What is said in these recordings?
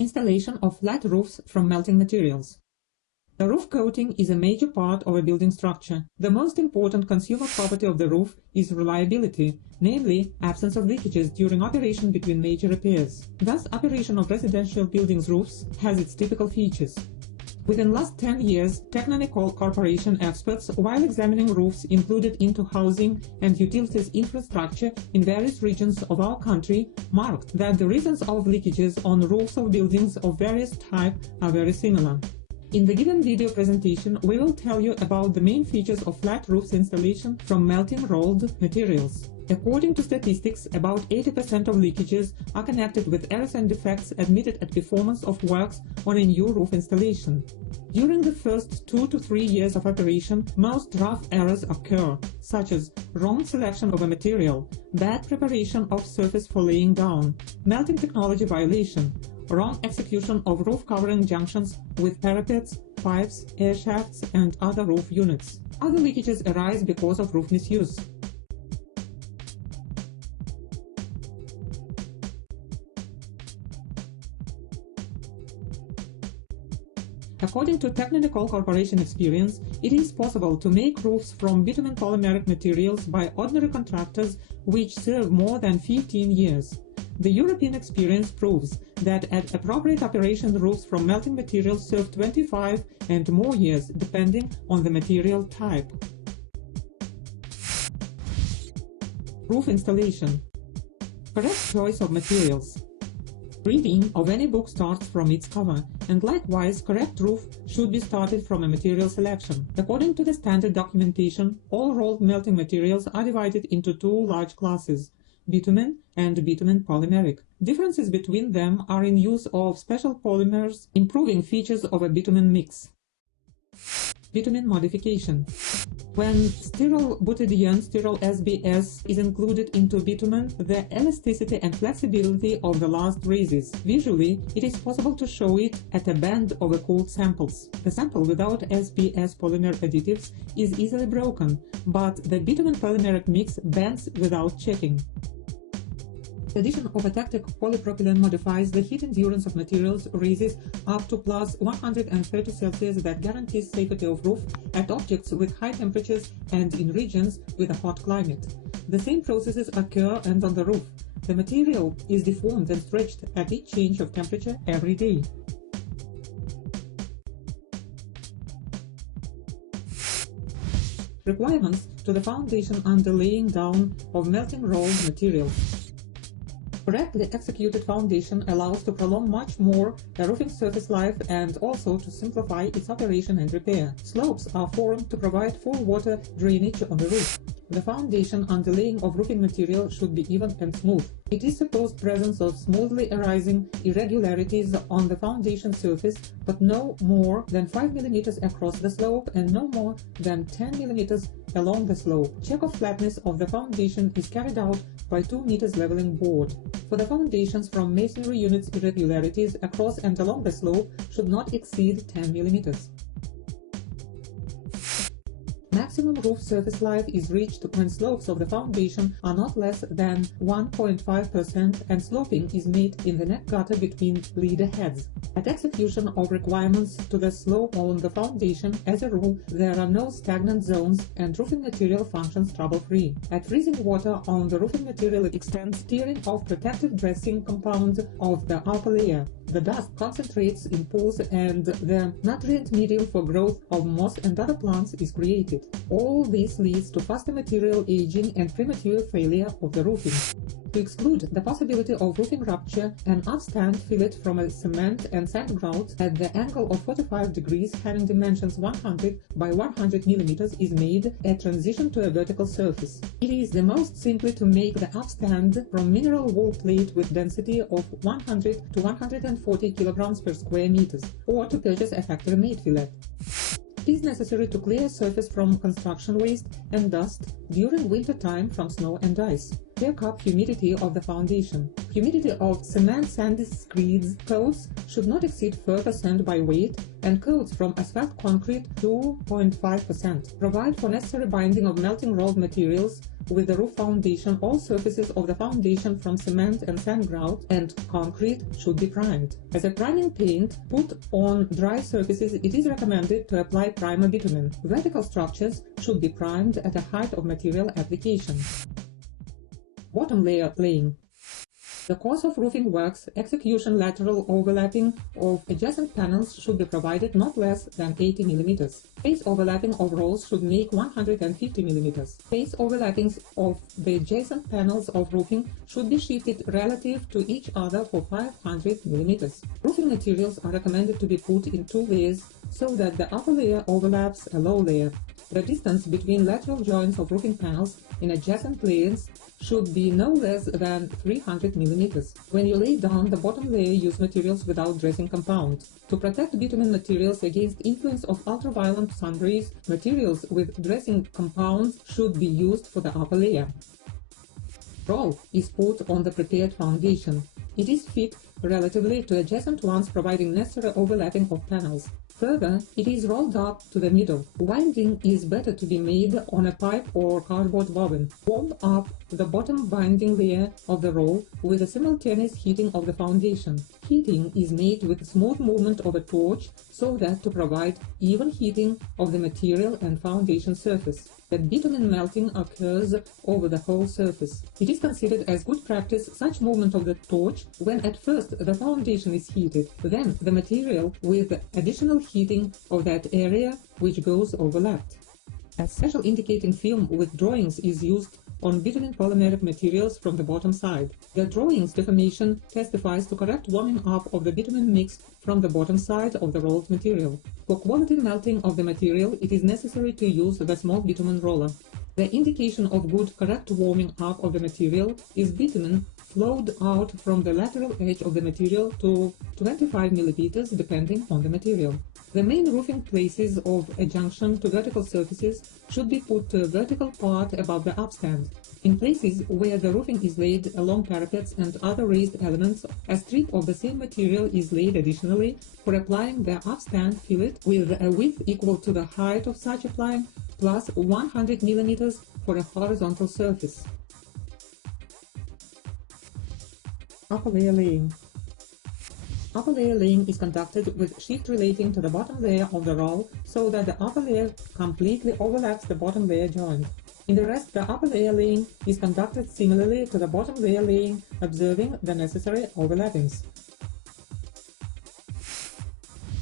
Installation of flat roofs from melting materials. The roof coating is a major part of a building structure. The most important consumer property of the roof is reliability, namely absence of leakages during operation between major repairs. Thus, operation of residential buildings' roofs has its typical features. Within last 10 years, TechnoNICOL Corporation experts, while examining roofs included into housing and utilities infrastructure in various regions of our country, marked that the reasons of leakages on roofs of buildings of various type are very similar. In the given video presentation, we will tell you about the main features of flat roofs installation from melting rolled materials. According to statistics, about 80% of leakages are connected with errors and defects admitted at performance of works on a new roof installation. During the first 2 to 3 years of operation, most rough errors occur, such as wrong selection of a material, bad preparation of surface for laying down, melting technology violation, wrong execution of roof covering junctions with parapets, pipes, air shafts, and other roof units. Other leakages arise because of roof misuse. According to TechnoNICOL Corporation experience, it is possible to make roofs from bitumen polymeric materials by ordinary contractors which serve more than 15 years. The European experience proves that at appropriate operation roofs from melting materials serve 25 and more years depending on the material type. Roof installation. Correct choice of materials. Reading of any book starts from its cover, and likewise correct roof should be started from a material selection. According to the standard documentation, all rolled melting materials are divided into two large classes, bitumen and bitumen polymeric. Differences between them are in use of special polymers, improving features of a bitumen mix. Bitumen modification. When styrol butadiene styrol SBS is included into bitumen, the elasticity and flexibility of the last raises. Visually, it is possible to show it at a band of a cooled samples. The sample without SBS polymer additives is easily broken, but the bitumen polymeric mix bends without checking. The addition of a tactic polypropylene modifies the heat endurance of materials, raises up to plus 130 Celsius that guarantees safety of roof at objects with high temperatures and in regions with a hot climate. The same processes occur and on the roof. The material is deformed and stretched at each change of temperature every day. Requirements to the foundation under laying down of melting rolled materials. Correctly executed foundation allows to prolong much more the roofing surface life and also to simplify its operation and repair. Slopes are formed to provide full water drainage on the roof. The foundation underlaying of roofing material should be even and smooth. It is supposed presence of smoothly arising irregularities on the foundation surface, but no more than 5 mm across the slope and no more than 10 mm along the slope. Check of flatness of the foundation is carried out by 2 meters leveling board. For the foundations from masonry units, irregularities across and along the slope should not exceed 10 mm. Maximum roof surface life is reached when slopes of the foundation are not less than 1.5% and sloping is made in the neck gutter between leader heads. At execution of requirements to the slope on the foundation, as a rule, there are no stagnant zones and roofing material functions trouble-free. At freezing water on the roofing material extends tearing of protective dressing compound of the upper layer. The dust concentrates in pores and the nutrient medium for growth of moss and other plants is created. All this leads to faster material aging and premature failure of the roofing. To exclude the possibility of roofing rupture, an upstand fillet from a cement and sand grouts at the angle of 45 degrees having dimensions 100 by 100 mm is made at transition to a vertical surface. It is the most simply to make the upstand from mineral wool plate with density of 100 to 140 kg per square meters, or to purchase a factory-made fillet. It is necessary to clear a surface from construction waste and dust during winter time from snow and ice. Check up humidity of the foundation. Humidity of cement sandy screeds coats should not exceed 4% by weight and coats from asphalt concrete 2.5%. Provide for necessary binding of melting rolled materials with the roof foundation, all surfaces of the foundation from cement and sand grout and concrete should be primed. As a priming paint put on dry surfaces, it is recommended to apply primer bitumen. Vertical structures should be primed at a height of material application. Bottom layer laying. The course of roofing works, execution lateral overlapping of adjacent panels should be provided not less than 80 mm. Face overlapping of rolls should make 150 mm. Face overlappings of the adjacent panels of roofing should be shifted relative to each other for 500 mm. Roofing materials are recommended to be put in 2 layers so that the upper layer overlaps a low layer. The distance between lateral joints of roofing panels in adjacent layers should be no less than 300 mm. When you lay down the bottom layer, use materials without dressing compound. To protect bitumen materials against influence of ultraviolet sun rays, materials with dressing compounds should be used for the upper layer. Roll is put on the prepared foundation. It is fit relatively to adjacent ones, providing necessary overlapping of panels. Further, it is rolled up to the middle. Binding is better to be made on a pipe or cardboard bobbin. Warm up the bottom binding layer of the roll with a simultaneous heating of the foundation. Heating is made with smooth movement of a torch so that to provide even heating of the material and foundation surface. The bitumen melting occurs over the whole surface. It is considered as good practice such movement of the torch when at first the foundation is heated, then the material with additional heating of that area which goes overlapped. A special indicating film with drawings is used on bitumen polymeric materials from the bottom side. The drawing's deformation testifies to correct warming up of the bitumen mix from the bottom side of the rolled material. For quality melting of the material, it is necessary to use the small bitumen roller. The indication of good correct warming up of the material is bitumen flowed out from the lateral edge of the material to 25 mm depending on the material. The main roofing places of adjunction to vertical surfaces should be put to a vertical part above the upstand. In places where the roofing is laid along parapets and other raised elements, a strip of the same material is laid additionally for applying the upstand fillet with a width equal to the height of such applying plus 100 mm for a horizontal surface. Upper layer laying. Upper layer laying is conducted with shift relating to the bottom layer of the roll so that the upper layer completely overlaps the bottom layer joint. In the rest, the upper layer laying is conducted similarly to the bottom layer laying, observing the necessary overlappings.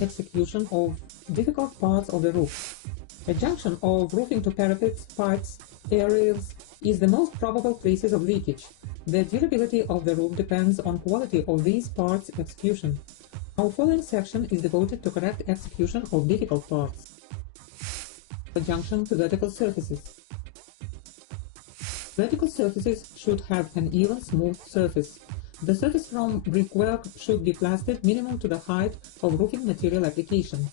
Execution of difficult parts of the roof. Adjunction of roofing to parapets, pipes, aerials is the most probable places of leakage. The durability of the roof depends on quality of these parts' execution. Our following section is devoted to correct execution of difficult parts. Adjunction to vertical surfaces. Vertical surfaces should have an even, smooth surface. The surface from brickwork should be plastered minimum to the height of roofing material application.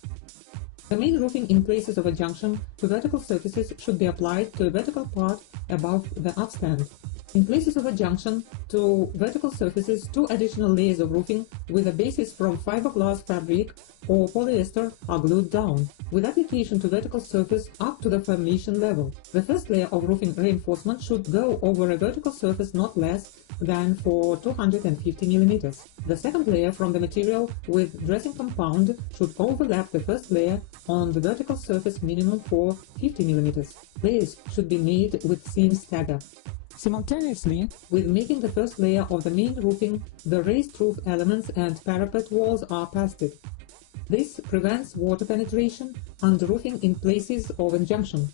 The main roofing in places of adjunction to vertical surfaces should be applied to a vertical part above the upstand. In places of adjunction to vertical surfaces, 2 additional layers of roofing with a basis from fiberglass fabric or polyester are glued down, with application to vertical surface up to the foundation level. The first layer of roofing reinforcement should go over a vertical surface not less than for 250 mm. The second layer from the material with dressing compound should overlap the first layer on the vertical surface minimum for 50 mm. Layers should be made with seam stagger. Simultaneously with making the first layer of the main roofing, the raised roof elements and parapet walls are pasted. This prevents water penetration and roofing in places of adjunction.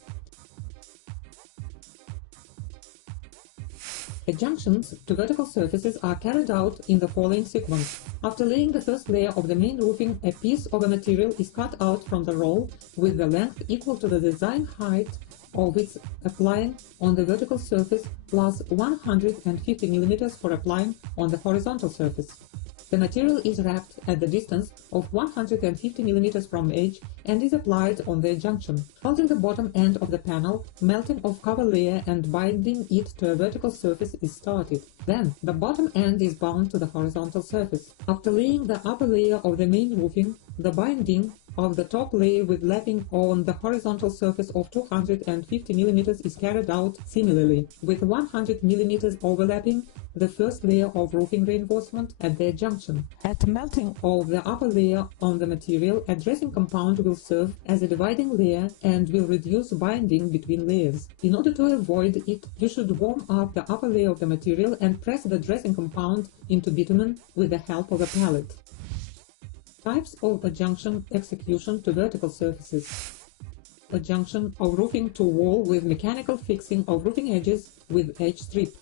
Adjunctions to vertical surfaces are carried out in the following sequence. After laying the first layer of the main roofing, a piece of a material is cut out from the roll with the length equal to the design height of its applying on the vertical surface plus 150 mm for applying on the horizontal surface. The material is wrapped at the distance of 150 mm from edge and is applied on the adjunction. Holding the bottom end of the panel, melting of cover layer and binding it to a vertical surface is started. Then, the bottom end is bound to the horizontal surface. After laying the upper layer of the main roofing, the binding of the top layer with lapping on the horizontal surface of 250 mm is carried out similarly, with 100 mm overlapping the first layer of roofing reinforcement at their junction. At melting of the upper layer on the material, a dressing compound will serve as a dividing layer and will reduce binding between layers. In order to avoid it, you should warm up the upper layer of the material and press the dressing compound into bitumen with the help of a pallet. Types of adjunction execution to vertical surfaces. Adjunction of roofing to wall with mechanical fixing of roofing edges with edge strip.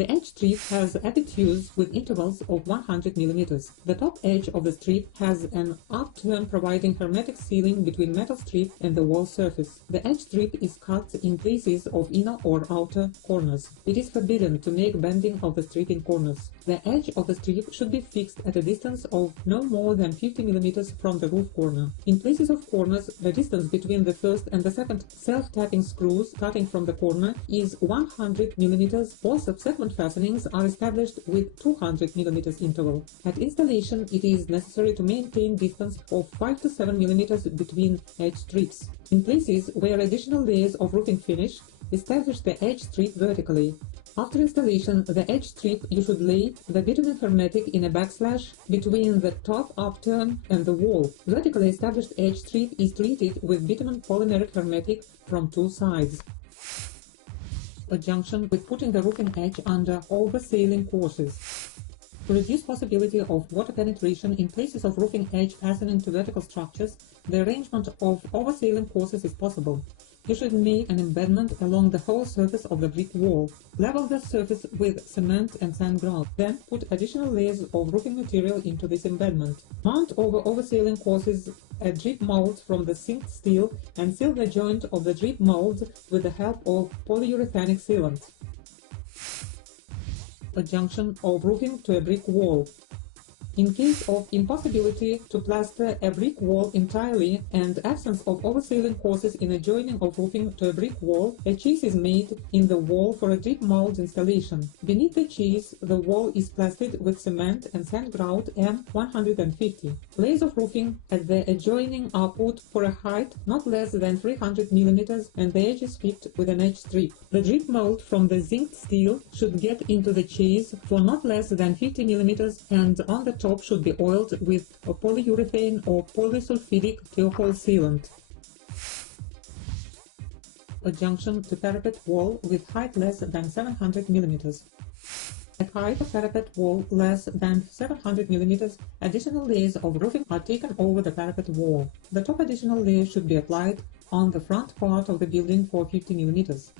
The edge strip has epitures with intervals of 100 mm. The top edge of the strip has an upturn providing hermetic sealing between metal strip and the wall surface. The edge strip is cut in places of inner or outer corners. It is forbidden to make bending of the strip in corners. The edge of the strip should be fixed at a distance of no more than 50 mm from the roof corner. In places of corners, the distance between the first and the second self-tapping screws starting from the corner is 100 mm. All subsequent fastenings are established with 200 mm interval. At installation, it is necessary to maintain distance of 5 to 7 mm between edge strips. In places where additional layers of roofing finish, establish the edge strip vertically. After installation, the edge strip you should lay the bitumen hermetic in a backslash between the top upturn and the wall. Vertically established edge strip is treated with bitumen polymeric hermetic from two sides. Adjunction with putting the roofing edge under oversailing courses. To reduce possibility of water penetration in places of roofing edge fastening to vertical structures, the arrangement of oversailing courses is possible. You should make an embedment along the whole surface of the brick wall. Level the surface with cement and sand grout. Then put additional layers of roofing material into this embedment. Mount over oversailing courses a drip mold from the sinked steel and seal the joint of the drip mold with the help of polyurethanic sealant. Adjunction of roofing to a brick wall. In case of impossibility to plaster a brick wall entirely and absence of oversailing courses in adjoining of roofing to a brick wall, a chase is made in the wall for a drip mold installation. Beneath the chase, the wall is plastered with cement and sand grout M150. Layers of roofing at the adjoining are put for a height not less than 300 mm and the edge is fixed with an edge strip. The drip mold from the zinced steel should get into the chase for not less than 50 mm and on the top should be oiled with a polyurethane or polysulfidic thiocol sealant. Adjunction to parapet wall with height less than 700 mm. At height of parapet wall less than 700 mm, additional layers of roofing are taken over the parapet wall. The top additional layer should be applied on the front part of the building for 50 mm.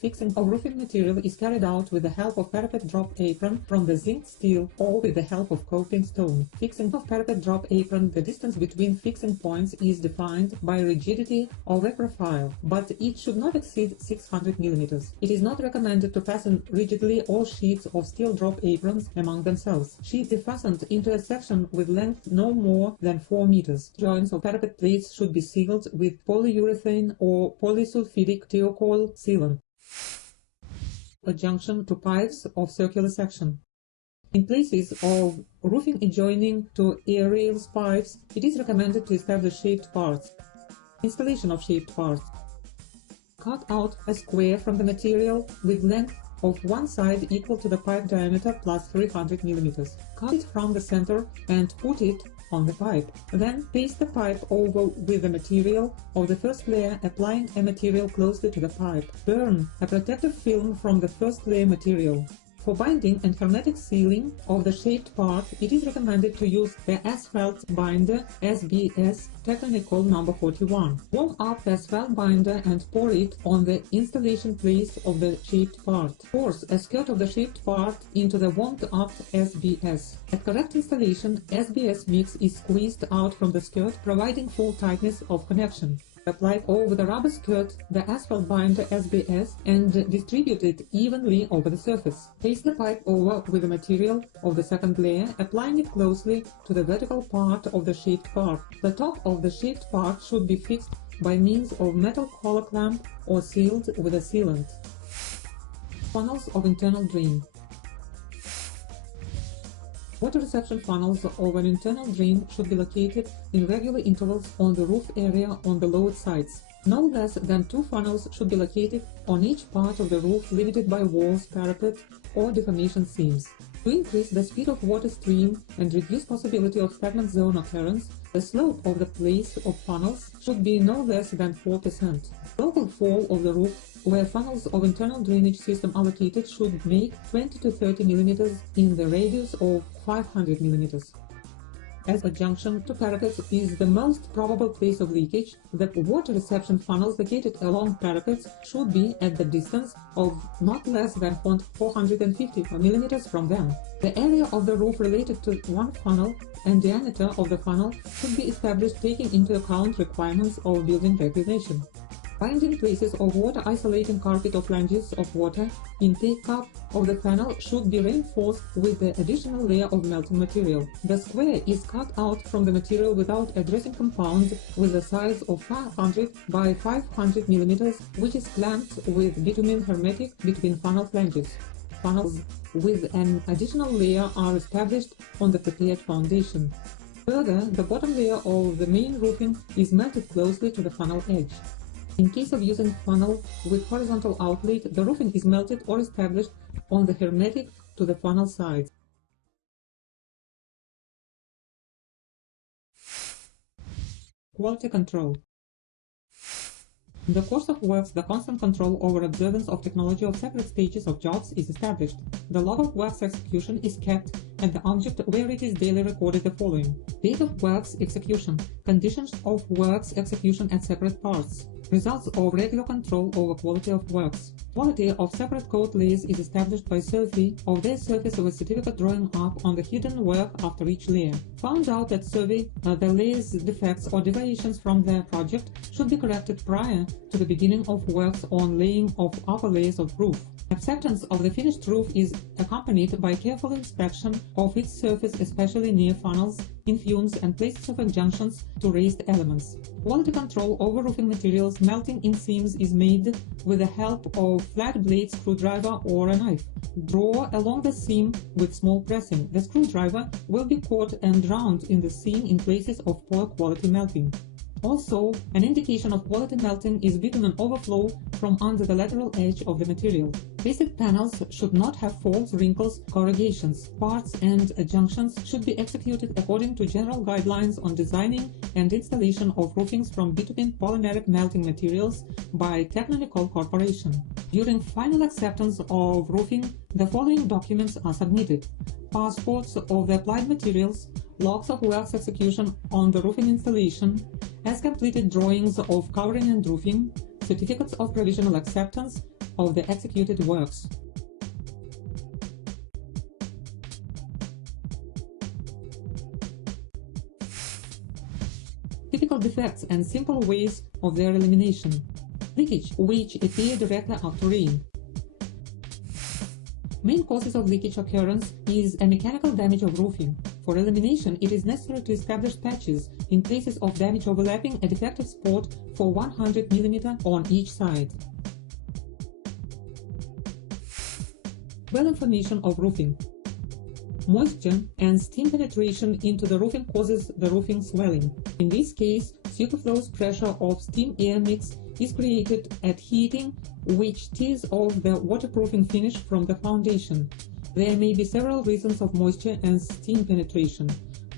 Fixing of roofing material is carried out with the help of parapet drop apron from the zinced steel or with the help of coping stone. Fixing of parapet drop apron, the distance between fixing points is defined by rigidity of a profile, but it should not exceed 600 mm. It is not recommended to fasten rigidly all sheets of steel drop aprons among themselves. Sheets are fastened into a section with length no more than 4 meters. Joints of parapet plates should be sealed with polyurethane or polysulfidic thiocol sealant. Adjunction to pipes of circular section. In places of roofing adjoining to air rails pipes, it is recommended to establish shaped parts. Installation of shaped parts. Cut out a square from the material with length of one side equal to the pipe diameter plus 300 mm. Cut it from the center and put it on the pipe. Then paste the pipe over with the material of the first layer, applying a material closely to the pipe. Burn a protective film from the first layer material. For binding and hermetic sealing of the shaped part, it is recommended to use the asphalt binder SBS TechnoNICOL number 41. Warm up the asphalt binder and pour it on the installation place of the shaped part. Force a skirt of the shaped part into the warmed up SBS. At correct installation, SBS mix is squeezed out from the skirt, providing full tightness of connection. Apply over the rubber skirt the asphalt binder SBS and distribute it evenly over the surface. Paste the pipe over with the material of the second layer, applying it closely to the vertical part of the shaped part. The top of the shaped part should be fixed by means of metal collar clamp or sealed with a sealant. Funnels of internal drain. Water reception funnels of an internal drain should be located in regular intervals on the roof area on the lowered sides. No less than 2 funnels should be located on each part of the roof limited by walls, parapet, or deformation seams. To increase the speed of water stream and reduce possibility of stagnant zone occurrence, the slope of the place of funnels should be no less than 4%. Local fall of the roof where funnels of internal drainage system are located should make 20 to 30 mm in the radius of 500 mm. As a junction to parapets is the most probable place of leakage, the water reception funnels located along parapets should be at the distance of not less than 450 mm from them. The area of the roof related to one funnel and diameter of the funnel should be established taking into account requirements of building regulation. Binding places of water-isolating carpet or flanges of water intake cup of the funnel should be reinforced with the additional layer of melting material. The square is cut out from the material without a dressing compound with a size of 500 by 500 mm, which is clamped with bitumen hermetic between funnel flanges. Funnels with an additional layer are established on the prepared foundation. Further, the bottom layer of the main roofing is melted closely to the funnel edge. In case of using funnel with horizontal outlet, the roofing is melted or established on the hermetic to the funnel sides. Quality control. In the course of works, the constant control over observance of technology of separate stages of jobs is established. The log of works execution is kept, and the object where it is daily recorded the following: date of works execution, conditions of works execution at separate parts, results of regular control over quality of works. Quality of separate code layers is established by survey of their surface with certificate drawing up on the hidden work after each layer. Found out that survey the layers defects or deviations from the project should be corrected prior to the beginning of works on laying of upper layers of roof. Acceptance of the finished roof is accompanied by careful inspection of its surface, especially near funnels, infusions, and places of junctions to raised elements. Quality control over roofing materials melting in seams is made with the help of flat blade screwdriver or a knife. Draw along the seam with small pressing. The screwdriver will be caught and drowned in the seam in places of poor quality melting. Also, an indication of quality melting is bitumen overflow from under the lateral edge of the material. Basic panels should not have faults, wrinkles, corrugations. Parts and junctions should be executed according to general guidelines on designing and installation of roofings from bitumen polymeric melting materials by TechnoNICOL Corporation. During final acceptance of roofing, the following documents are submitted: passports of the applied materials, logs of works execution on the roofing installation, as completed drawings of covering and roofing, certificates of provisional acceptance of the executed works. Typical defects and simple ways of their elimination. Leakage, which appear directly after rain. Main causes of leakage occurrence is a mechanical damage of roofing. For elimination, it is necessary to establish patches in places of damage overlapping a defective spot for 100 mm on each side. Well information of roofing. Moisture and steam penetration into the roofing causes the roofing swelling. In this case, superfluous pressure of steam-air mix is created at heating, which tears off the waterproofing finish from the foundation. There may be several reasons of moisture and steam penetration.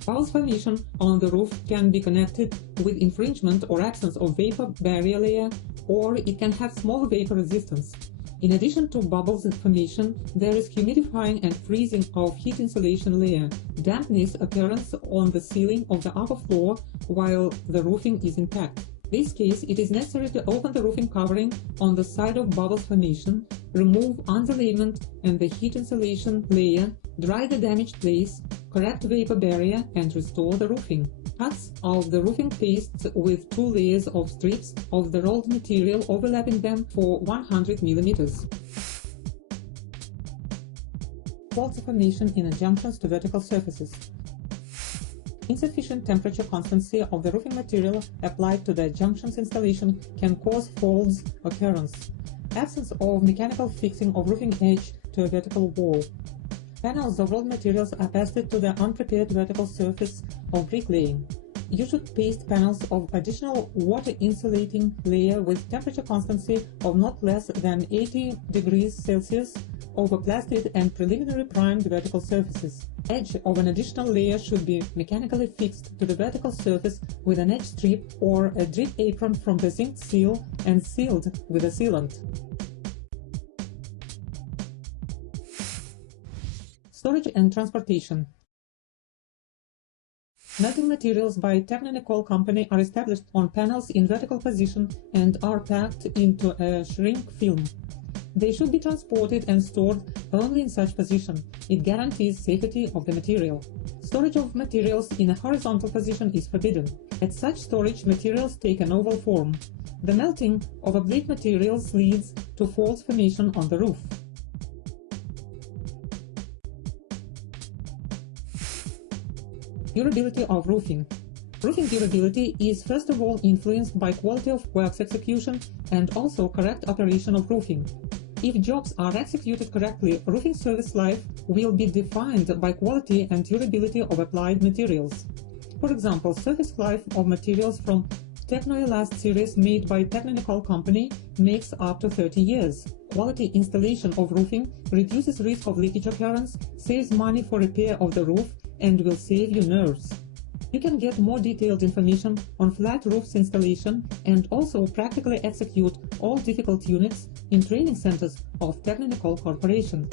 Bubbles formation on the roof can be connected with infringement or absence of vapor barrier layer, or it can have small vapor resistance. In addition to bubbles formation, there is humidifying and freezing of heat insulation layer, dampness occurrence on the ceiling of the upper floor while the roofing is intact. In this case, it is necessary to open the roofing covering on the side of bubbles formation, remove underlayment and the heat insulation layer, dry the damaged place, correct vapor barrier, and restore the roofing. Cuts of the roofing pastes with 2 layers of strips of the rolled material overlapping them for 100 mm. Faults formation in junctions to vertical surfaces. Insufficient temperature constancy of the roofing material applied to the junctions installation can cause faults occurrence. Absence of mechanical fixing of roofing edge to a vertical wall. Panels of rolled materials are pasted to the unprepared vertical surface of bricklaying. You should paste panels of additional water-insulating layer with temperature constancy of not less than 80 degrees Celsius over plastered and preliminary primed vertical surfaces. Edge of an additional layer should be mechanically fixed to the vertical surface with an edge strip or a drip apron from the zinc seal and sealed with a sealant. Storage and transportation. Melting materials by TechnoNICOL company are established on panels in vertical position and are packed into a shrink film. They should be transported and stored only in such position. It guarantees safety of the material. Storage of materials in a horizontal position is forbidden. At such storage, materials take an oval form. The melting of oblique materials leads to faults formation on the roof. Durability of roofing. Roofing durability is first of all influenced by quality of works execution and also correct operation of roofing. If jobs are executed correctly, roofing service life will be defined by quality and durability of applied materials. For example, service life of materials from TechnoLast series made by TechnoNICOL company makes up to 30 years. Quality installation of roofing reduces risk of leakage occurrence, saves money for repair of the roof, and will save you nerves. You can get more detailed information on flat roofs installation and also practically execute all difficult units in training centers of TechnoNICOL Corporation.